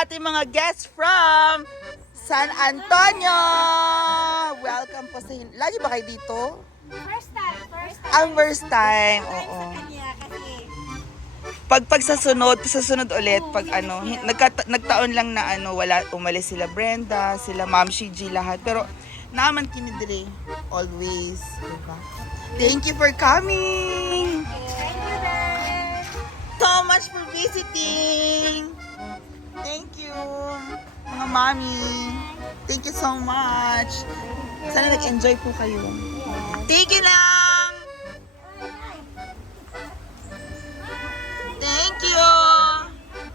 ating mga guests from San Antonio! Welcome po sa... Lagi ba kayo dito? First time. Ang first time, First oo. sa kanya kasi Pag sa sunod ulit, pag ano, nagtaon lang na ano, wala, umalis sila Brenda, sila Ma'am Shiji, lahat. Pero, naman kinidre, always, diba? Thank you for coming! thank you there. So much for visiting! Thank you, mga mami. Thank you so much. Sana nag-enjoy po kayo. Thank you lang! Thank you!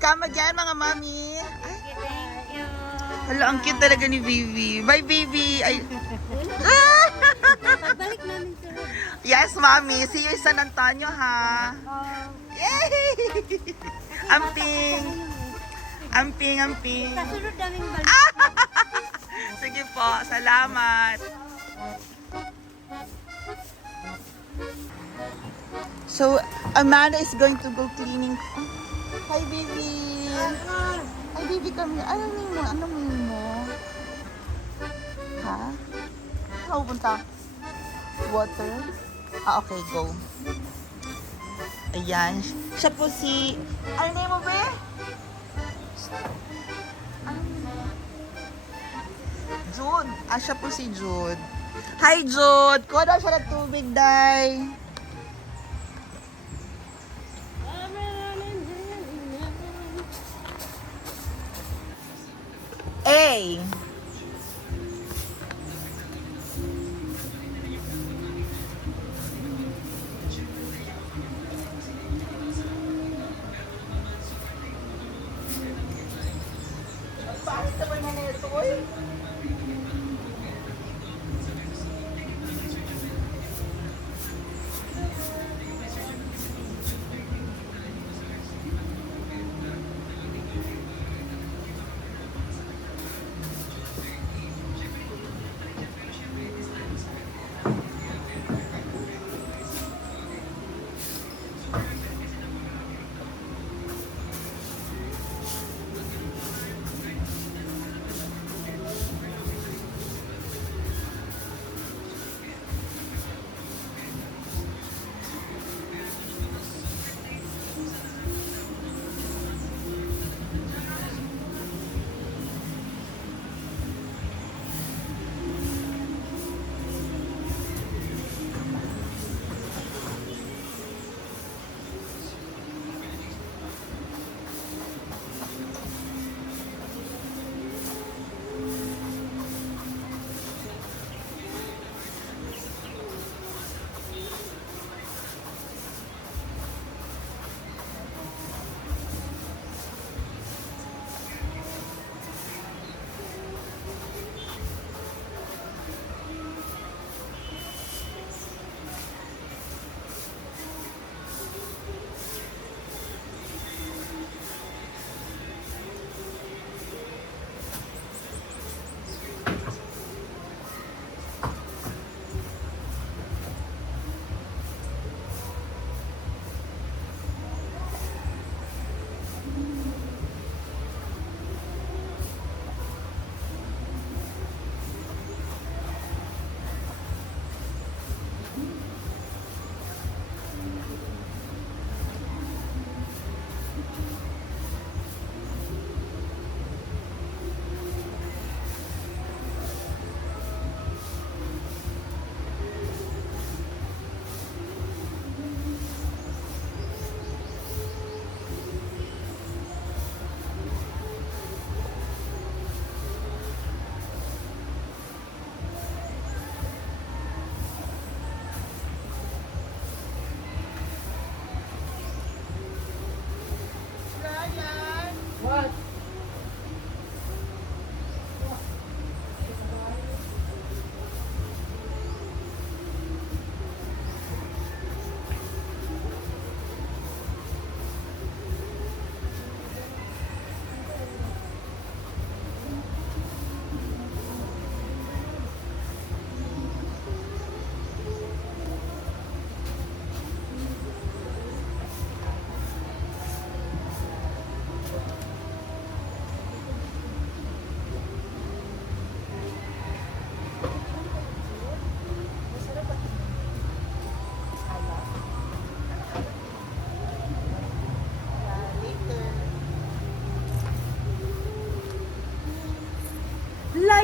Come again, mga mami. Ay, Thank you. hala, ang cute talaga ni Vivi. Bye, baby! Ay. Pagbalik namin sa Yes, mami. See you in San Antonio, ha? Yay! Amping! Amping! kasunod namin balik. Sige po, salamat. So, Amanda is going to go cleaning. Hi, baby. Hi, baby, come here. Anong name mo? Ha? Saan pupunta? Water? Ah, okay, go. Ayan. Siya po si... Ano name mo, be? Jude. Ah, siya po si Jude. Hi, Jude. Kuha daw siya ng tubig, Day. A. Bakit naman na nito, oy?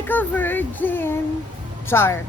like a virgin. Char.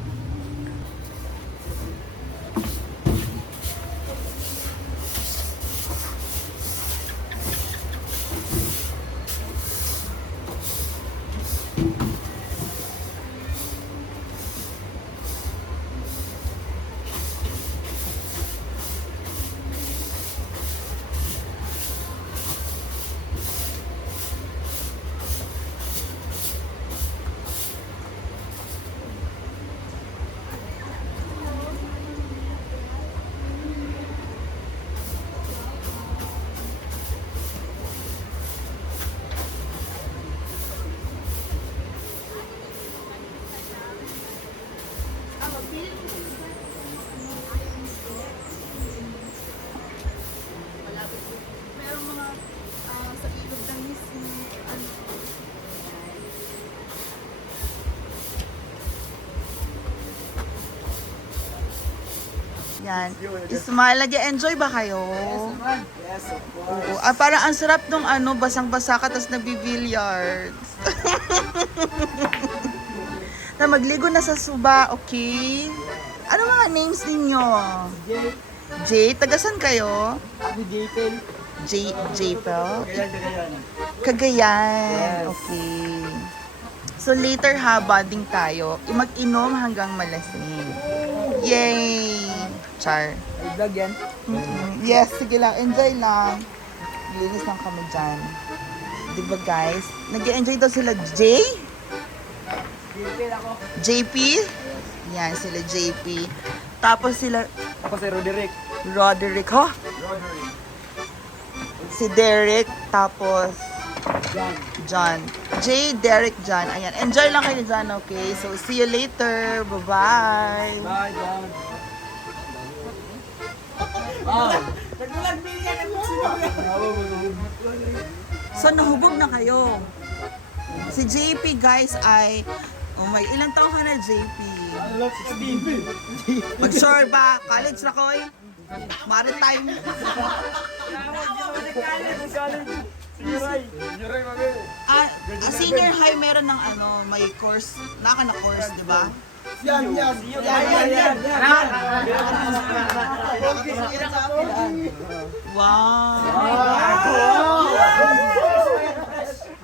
Merong mga sa ilog ng mismo. Yan. Ismail, nag-enjoy ba kayo? Yes, of course. Oo. Parang ang sarap nung basang-basa ka tapos nagbi-billiards. Na magligo na sa suba, okay? Ano mga names ninyo? Jay, Jay, tagasan kayo? ako Jaypel. Jaypel? Kagayan. Cagayan. Yes. Okay. So later ha, bonding tayo. Mag-inom hanggang malasing. Yay! Char. Ay, vlog yan. Yes, sige lang. Enjoy lang. Linis lang kami dyan. Diba guys? Nag-enjoy daw sila Jay? Jaypel ako. JP? Yan, sila JP. Tapos sila Ako si Roderick. Roderick, ha? Roderick. Si Derek, tapos Yan. John. J, Derek, John. Ayan. Enjoy lang kayo dyan, okay? So, see you later. Bye-bye. Bye, John. Nagbulag million ang So, nahubog na kayo. Si JP, guys, ay... Oh my, ilang taon ka na, JP? 16. Mag-sure ba? College na ko, eh? Maritime. Senior mami. Senior high meron ng may course. Naka na course, di ba? Yan. Wow!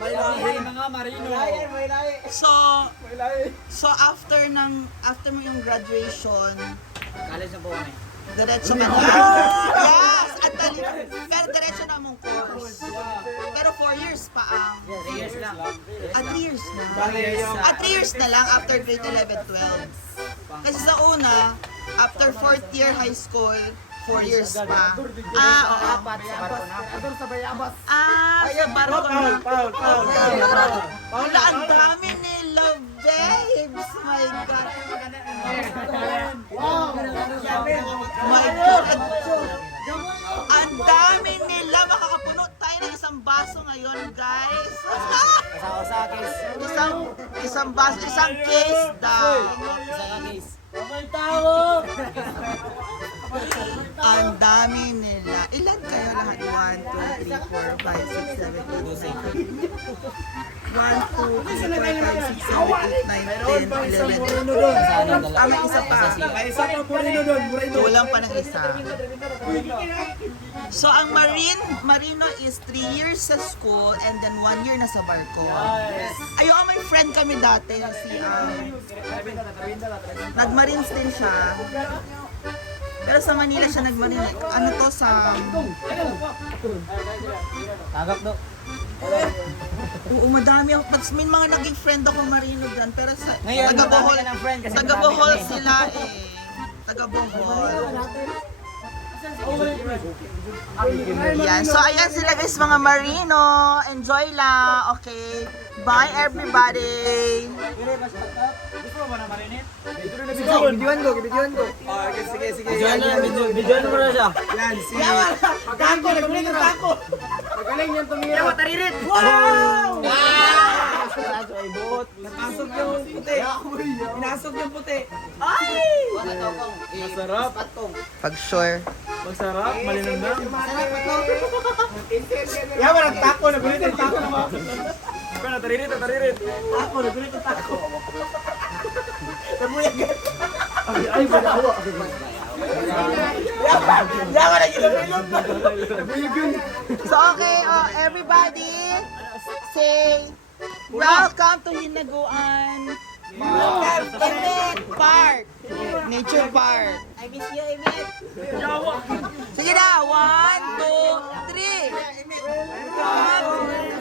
May lahi mga marino. May lahi. So after mo yung graduation, College na po kami. diretso ka na. Yes! Pero diretso na mong course. Pero 4 years pa ang... 3 years lang. 3 years na. 3 Bale, years na lang after grade 11, 12. Kasi sa una, after 4th year high school, 4 years pa. Oo. Ador sa Bayabas. Sa barko na. Paul. Wala, ang dami nila, babes. My God. My God. Ang dami nila. Makakapuno tayo ng isang baso ngayon, guys. Kasakis. Isang baso, isang case daw. Kasakis. May tao! Ang dami nila. Ilan kayo lahat? 1, 2, 3, 4, 5, 6, 7, 8, 9. 1, 2, 3, 4, 5, 6, 7, 8, 9, 10, 11. May isa pa. May isa pa Moreno doon. Kulang pa ng isa. So, ang Marino is 3 years sa school and then 1 year na sa barko. Yes. Ayun, may friend kami dati na si nag-marines din siya. Pero sa Manila siya nag-marine. Ano to sa... Tagap do. Oo, madami ako. But may mga naging friend ako Marino dyan. Pero sa... Ngayon, Taga-Bohol. madami ka ng friend kasi Taga-Bohol madami kami. sila eh. Taga-Bohol. Yan. So, ayan sila guys, mga Marino. Enjoy lang. Okay. Bye, everybody. Gusto mo ba na marinate? Videoan ko. Sige. Videoan mo na siya. Yan, sige. Pagkain ko, nagkulit ang tako. Magaling yan tumira. Yawa, taririt. Wow! Napasok yung puti. Pinasok yung puti. Ay! Masarap. Pag sure. Masarap, malinamnam. Yawa, nagtako. Nagkulit ang tako. Paano, taririt. Ako, nagulit ang tako. Nabuyag. Ay, balawa. Yaman na gilapilot. Nabuyag yun. So okay, everybody say welcome to Hinaguan Park. Nature Park. I miss you, Emit. Sige na, 1, 2, 3. Welcome